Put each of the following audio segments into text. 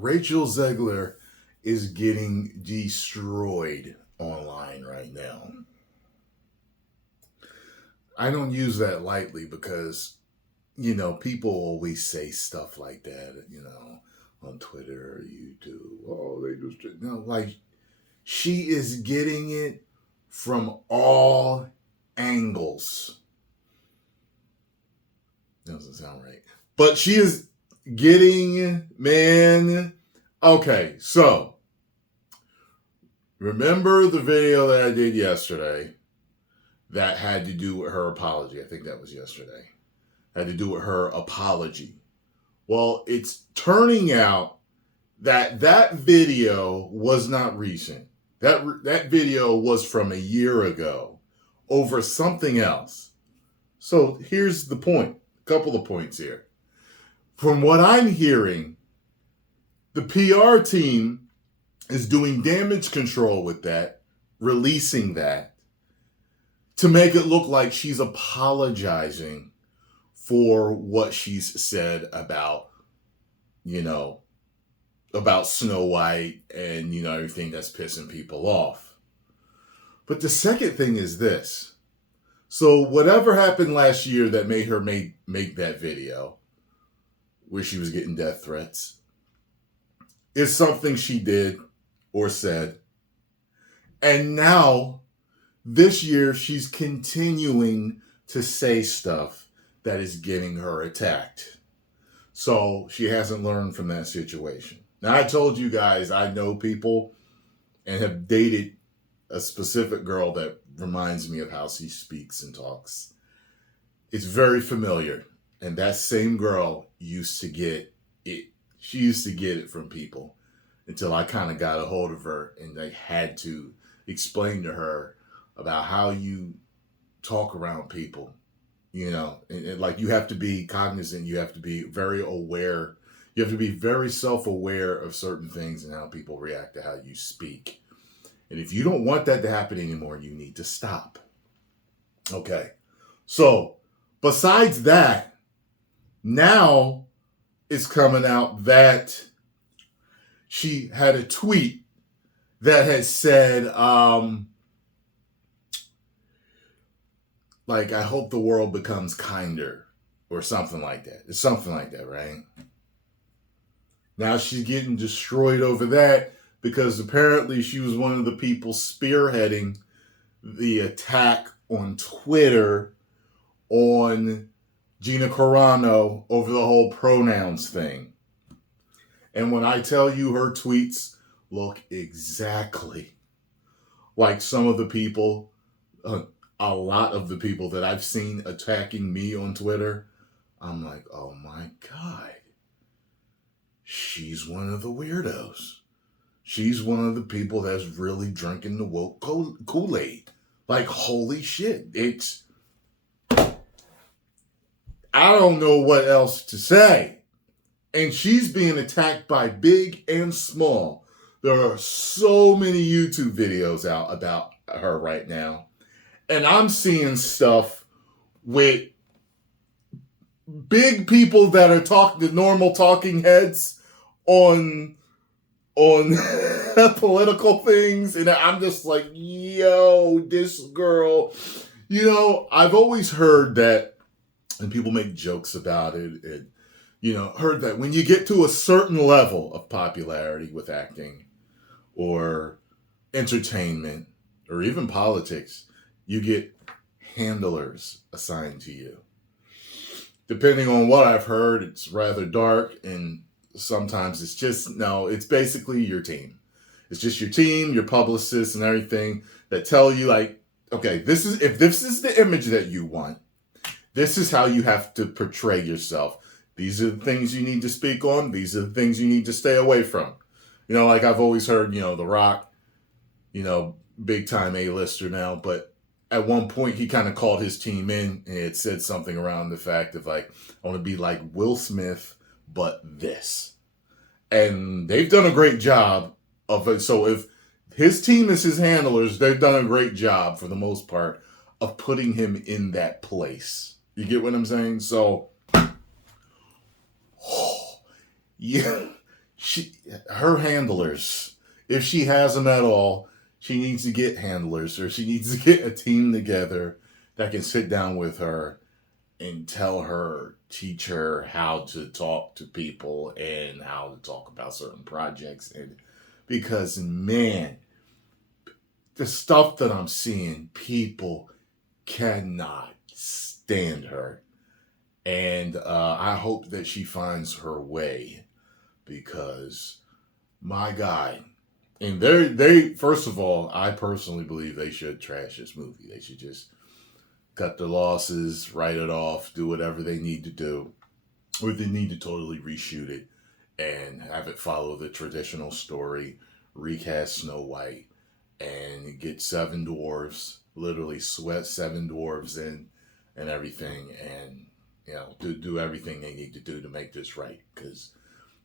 Rachel Zegler is getting destroyed online right now. I don't use that lightly because, people always say stuff like that, on Twitter or YouTube. Oh, they just, she is getting it from all angles. That doesn't sound right. But she is getting, man. Okay, so remember the video that I did yesterday that had to do with her apology? I think that was yesterday. Had to do with her apology. Well, it's turning out that video was not recent. That video was from a year ago over something else. So here's the point. A couple of points here. From what I'm hearing, the PR team is doing damage control with that, releasing that, to make it look like she's apologizing for what she's said about, about Snow White and, everything that's pissing people off. But the second thing is this. So whatever happened last year that made her make that video where she was getting death threats is something she did or said. And now, this year, she's continuing to say stuff that is getting her attacked. So she hasn't learned from that situation. Now, I told you guys I know people and have dated a specific girl that reminds me of how she speaks and talks. It's very familiar. And that same girl used to get it. She used to get it from people until I kind of got a hold of her and I had to explain to her about how you talk around people, and like you have to be cognizant. You have to be very aware. You have to be very self-aware of certain things and how people react to how you speak. And if you don't want that to happen anymore, you need to stop. Okay. So besides that, now it's coming out that she had a tweet that had said, I hope the world becomes kinder or something like that. It's something like that, right? Now she's getting destroyed over that because apparently she was one of the people spearheading the attack on Twitter on Gina Carano over the whole pronouns thing. And when I tell you her tweets look exactly like some of the people, a lot of the people that I've seen attacking me on Twitter, I'm like, oh my God, she's one of the weirdos. She's one of the people that's really drinking the woke Kool-Aid. Like, holy shit. I don't know what else to say. And she's being attacked by big and small. There are so many YouTube videos out about her right now. And I'm seeing stuff with big people that are the normal talking heads on political things. And I'm just like, yo, this girl, I've always heard that, and people make jokes about it, and, heard that when you get to a certain level of popularity with acting or entertainment or even politics, you get handlers assigned to you. Depending on what I've heard, it's rather dark, and sometimes it's basically your team. It's just your team, your publicists, and everything that tell you, like, okay, if this is the image that you want, this is how you have to portray yourself. These are the things you need to speak on. These are the things you need to stay away from. Like I've always heard, The Rock, big time A-lister now, but at one point he kind of called his team in and it said something around the fact of like, I want to be like Will Smith, but this. And they've done a great job of it. So if his team is his handlers, they've done a great job for the most part of putting him in that place. You get what I'm saying? So, yeah, her handlers, if she has them at all, she needs to get handlers, or she needs to get a team together that can sit down with her and teach her how to talk to people and how to talk about certain projects. And because, man, the stuff that I'm seeing, people cannot stand her. And I hope that she finds her way, because my God. And they first of all, I personally believe they should trash this movie. They should just cut the losses, write it off, do whatever they need to do. Or they need to totally reshoot it and have it follow the traditional story, recast Snow White, and get seven dwarves, literally sweat seven dwarves in and everything, and do everything they need to do to make this right, because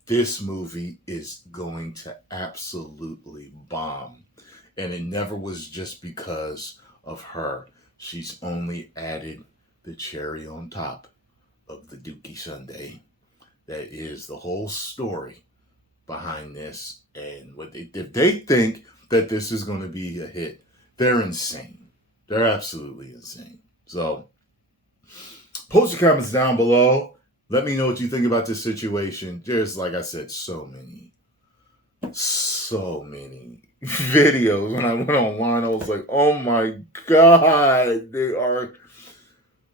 this movie is going to absolutely bomb. And it never was just because of her. She's only added the cherry on top of the Dookie Sunday. That is the whole story behind this. And if they think that this is going to be a hit, they're insane. They're absolutely insane. So, post your comments down below. Let me know what you think about this situation. There's, like I said, so many videos. When I went online, I was like, oh my God, they are.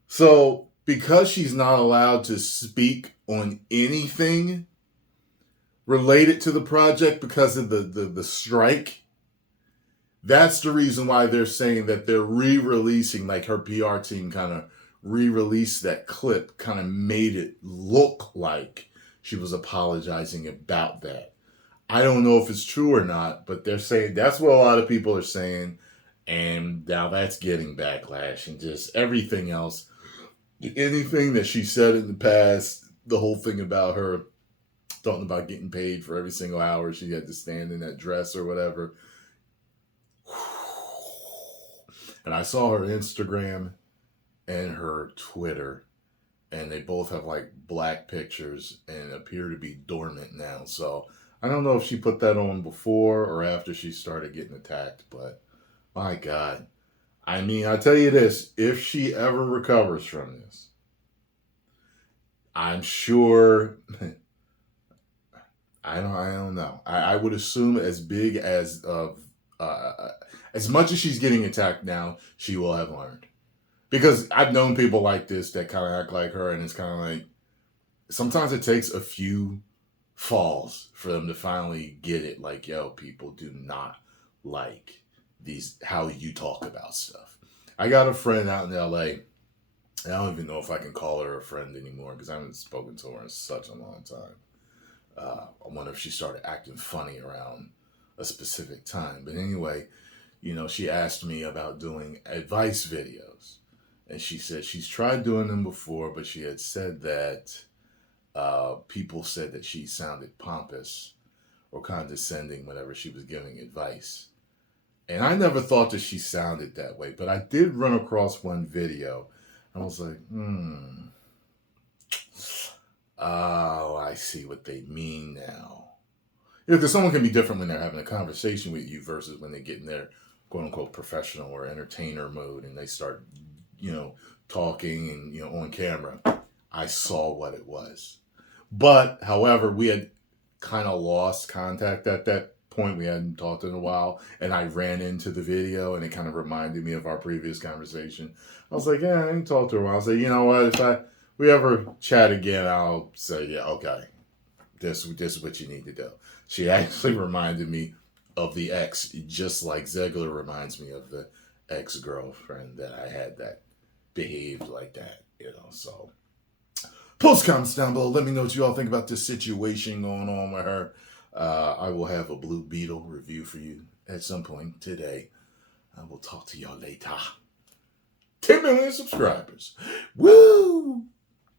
So, because she's not allowed to speak on anything related to the project because of the strike, that's the reason why they're saying that they're re-releasing, like her PR team kind of re-released that clip, kind of made it look like she was apologizing about that. I don't know if it's true or not, but they're saying that's what a lot of people are saying, and now that's getting backlash, and just everything else, anything that she said in the past, the whole thing about her talking about getting paid for every single hour she had to stand in that dress or whatever. And I saw her Instagram and her Twitter, and they both have like black pictures and appear to be dormant now. So I don't know if she put that on before or after she started getting attacked, but my God. I mean, I tell you this, if she ever recovers from this, I'm sure, I don't know. I would assume as big as much as she's getting attacked now, she will have learned. Because I've known people like this that kind of act like her, and it's kind of like, sometimes it takes a few falls for them to finally get it. Like, yo, people do not like how you talk about stuff. I got a friend out in LA. I don't even know if I can call her a friend anymore because I haven't spoken to her in such a long time. I wonder if she started acting funny around a specific time. But anyway, she asked me about doing advice videos. And she said she's tried doing them before, but she had said that people said that she sounded pompous or condescending whenever she was giving advice. And I never thought that she sounded that way, but I did run across one video. I was like, oh, I see what they mean now. Because someone can be different when they're having a conversation with you versus when they get in their quote unquote professional or entertainer mode and they start, talking and, on camera. I saw what it was. But, however, we had kind of lost contact at that point. We hadn't talked in a while, and I ran into the video, and it kind of reminded me of our previous conversation. I was like, yeah, I didn't talk to her a while. I was like, you know what, if we ever chat again, I'll say, yeah, okay, this is what you need to do. She actually reminded me of the ex, just like Zegler reminds me of the ex-girlfriend that I had that behaved like that, so. Post comments down below. Let me know what you all think about this situation going on with her. I will have a Blue Beetle review for you at some point today. I will talk to y'all later. 10 million subscribers. Woo!